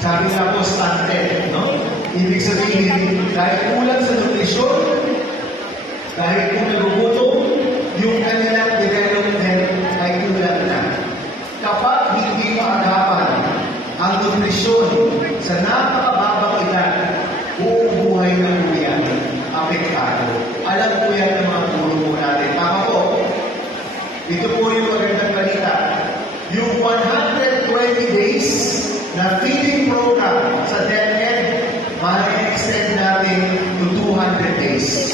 Sabi nga po, stunted, no? Ibig sabihin, dahil kulang sa nutrisyon, dahil kung nagugutom, yung kanilang development ay kulang na. Kapag hindi maagapan ang nutrisyon sa napakababang edad, buong buhay na po yan, apektado. Alam po yan ng mga guro po natin. Tama po. Ito po yung magandang balita. Yung 120 days na feeding program sa DepEd, ma-extend natin to 200 days.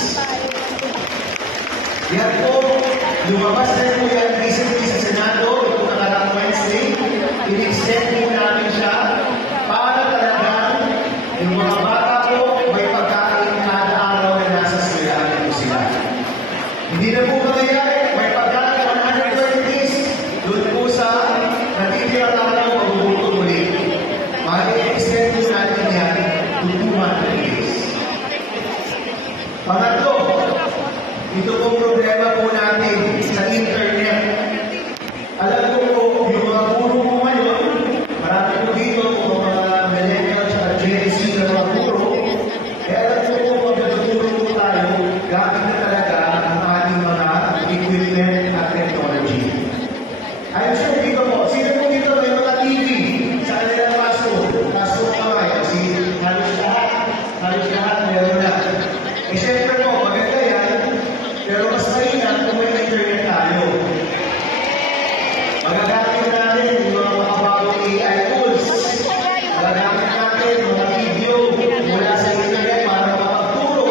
Yan po, lumabas na po yan recently sa Senado, ito nakarang Wednesday, in-extend po namin siya para talagang yung mga bata po may pagkain kada araw na nasa eskwelahan po sila. Hindi na po mangyayari, may pagkain 120 days, doon po sa natitirang araw magbubuto ulit. Ma-extend po natin yan to 200 days. Pangatlo, ito pong problema po natin sa internet. Alam ko po, yung mga guro po ngayon, marami po dito po mga millennials at Gen Z na mga guro, alam ko po, pag natuturo po tayo, gamit na talaga ang ating mga equipment at technology. I'm sure dito po, sino po dito may mga TV sa kanilang classroom kamay, kasi halos lahat meron na. Eh, syempre po, maganda yan, pero mas maingat kung may internet tayo. Magagamit natin yung mga makabagong AI tools. Magagamit natin mga video mula sa internet para makapagturo.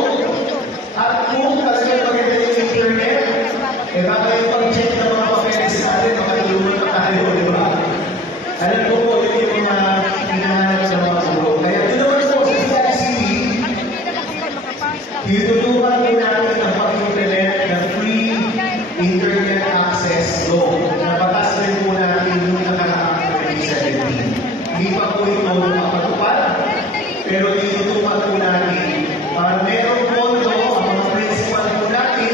At kung kasi maganda yung internet, eh baka yung pag-check ng mga papeles natin, makatulungan pa tayo, di ba? Alam ko po, yun yung mga hinahanap sa mga guro. Kaya yun naman po sa CICT, tinutulungan po natin ang pag-implement ng free internet access law. Nabatas rin po natin yung nakaraang 2017. Hindi pa po ito makapatupad, pero tinutulungan po natin para meron pondo ang mga principal po natin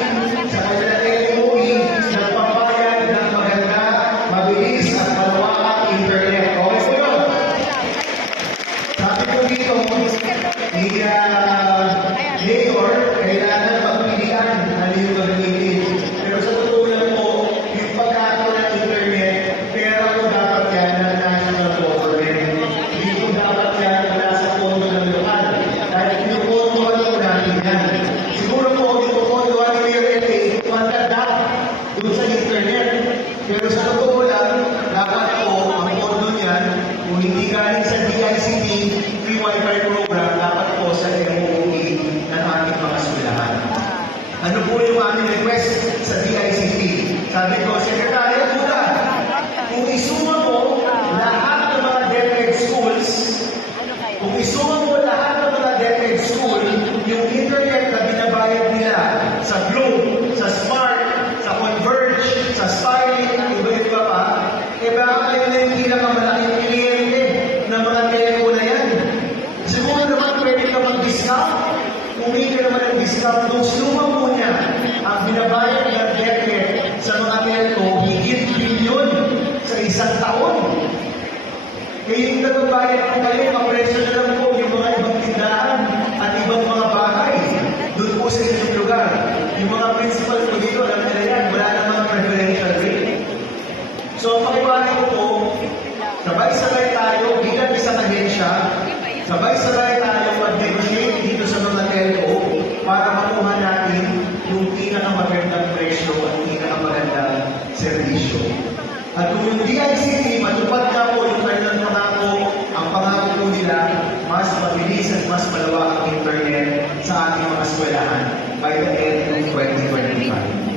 sa kanilang LOE na pambayad ng maganda, mabilis at malawakang internet. Okay po yun? Sabi ko dito, Mayor, kailangan magpilian ano yung gagamitin. Pero sa totoo lang po, yung pagkakaroon ng internet, pera po dapat yan ng national government. Hindi po dapat yan wala sa pondo ng lokal. Dahil pinupondohan po natin yan. Siguro po, pinupondohan ni Mayor LA, maganda doon sa internet. Pero sa totoo lang, dapat po, ang pondo niyan, kung hindi galing sa DICT, free Wi-Fi program, dapat po sa MOE ng ating mga eskwelahan. Ano po yung aming request sa DICT? Sabi ko, Sekretary, kung isuma mo lahat ng mga DepEd schools, kung isuma mo lahat ng mga DepEd school, yung internet na binabayad nila sa Globe, sa Smart, sa Converge, sa Starlink, iba-iba pa, eh baka kayo na yung pinakamalaking kliyente ng mga telco na yan. Siguro naman pwede ka mag-discount. Kumili ka naman ng discount nung suma muna ang binabayad ng DepEd sa mga telco, higit bilyon sa isang taon. Eh yung nagbabayad po kayo, kapresyo na lang po yung mga ibang tindahan at ibang mga bahay. Doon po sa inyong lugar. Yung mga principal po dito, alam nila yan, wala namang preferential rate. So, pakiwala ko po, sabay-sabay tayo bilang isang ahensya, sabay-sabay tayo mag-negotiate dito sa mga telco para makuha natin yung pinakamagandang presyo at pinakamagandang serbisyo. At kung yung DICT, matupad na po yung kanilang pangako, ang pangako po nila, mas mabilis at mas malawak ang internet sa ating mga eskwelahan by the end of 2025.